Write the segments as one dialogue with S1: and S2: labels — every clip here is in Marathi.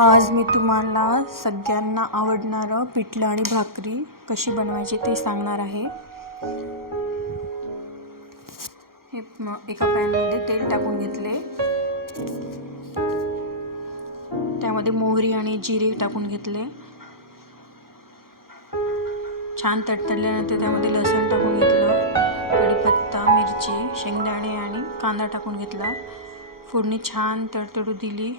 S1: आज मी तुम्हाला सगळ्यांना आवडणारं पिठलं आणि भाकरी कशी बनवायची ते सांगणार आहे. हे एका पॅनमध्ये तेल टाकून घेतले. त्यामध्ये मोहरी आणि जिरे टाकून घेतले. छान तडतडल्यानंतर त्यामध्ये लसूण टाकून घेतलं. कढीपत्ता मिरची शेंगदाणे आणि कांदा टाकून घेतला. फोडणी छान तडतडू दिली.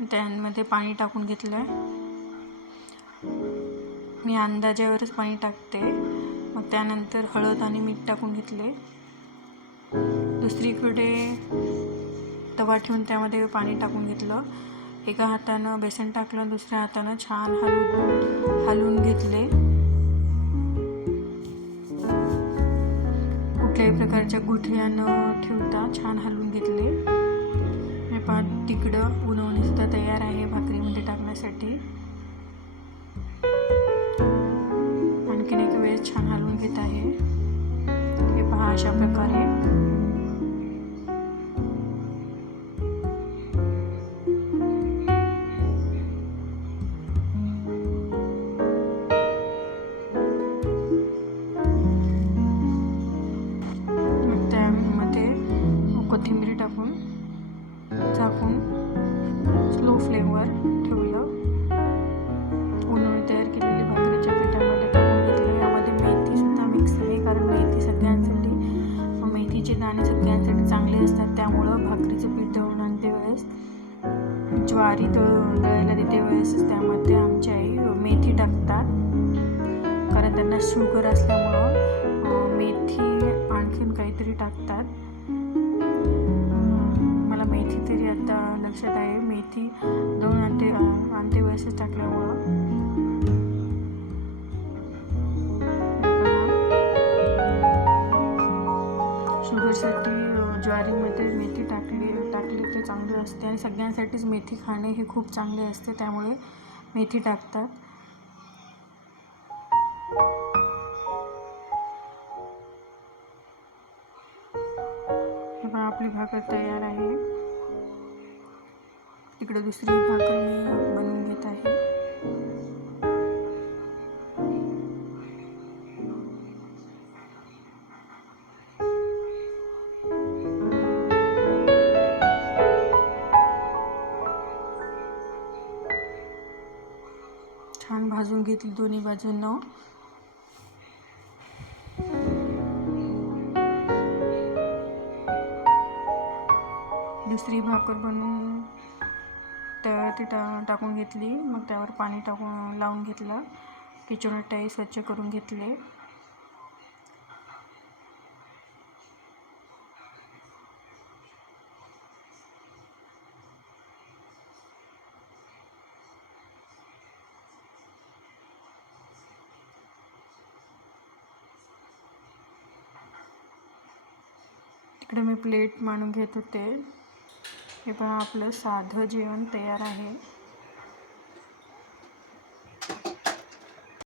S1: त्यांमध्ये पाणी टाकून घेतलं मी अंदाजावरच पाणी टाकते. मग त्यानंतर हळद आणि मीठ टाकून घेतले. दुसरीकडे तवा ठेवून त्यामध्ये पाणी टाकून घेतलं. एका हातानं बेसन टाकलं दुसऱ्या हातानं छान हलवून हलवून घेतले. कुठल्याही प्रकारच्या गुठळ्या न ठेवता छान हलवून घेतले. हे तिकडं उन्हवणीसुद्धा तयार आहे भाकरीमध्ये टाकण्यासाठी. आणखीन एक वेळेस छान हलवून घेत आहे. हे पहा अशा प्रकारे. त्यामध्ये कोथिंबीर टाकून झाकून स्लो फ्लेमवर ठेवलं. उन्हाळी तयार केलेली भाकरीच्या पिठामध्ये टाकून घेतलं. यामध्ये मेथीसुद्धा मिक्स आहे कारण मेथी सगळ्यांसाठी मेथीचे दाणे सगळ्यांसाठी चांगले असतात. त्यामुळं भाकरीचं पीठ दळून आणते वेळेस. ज्वारी दळ दळायला देते वेळेस. त्यामध्ये आमची आई मेथी टाकतात. कारण त्यांना शुगर असल्यामुळं मेथी आणखीन काहीतरी टाकतात. वरती दोन आणते अं, आणते टाकल्यामुळं. शुगरसाठी ज्वारीमध्ये मेथी टाकली टाकली ते चांगलं असते आणि सगळ्यांसाठीच मेथी खाणे हे खूप चांगले असते त्यामुळे मेथी टाकतात. हे पण आपली भाकर तयार आहे. इकडे दुसरी भाकर मी बनवून घेत आहे छान भाजून घेतली दोन्ही बाजूनं. दुसरी भाकर बनवून त्या ती टा टाकून घेतली. मग त्यावर पाणी टाकून लावून घेतलं. किचन टाई स्वच्छ करून घेतले. तिकडे मी प्लेट मांडून घेत होते. हे पहा आपलं साधं जेवण तयार आहे.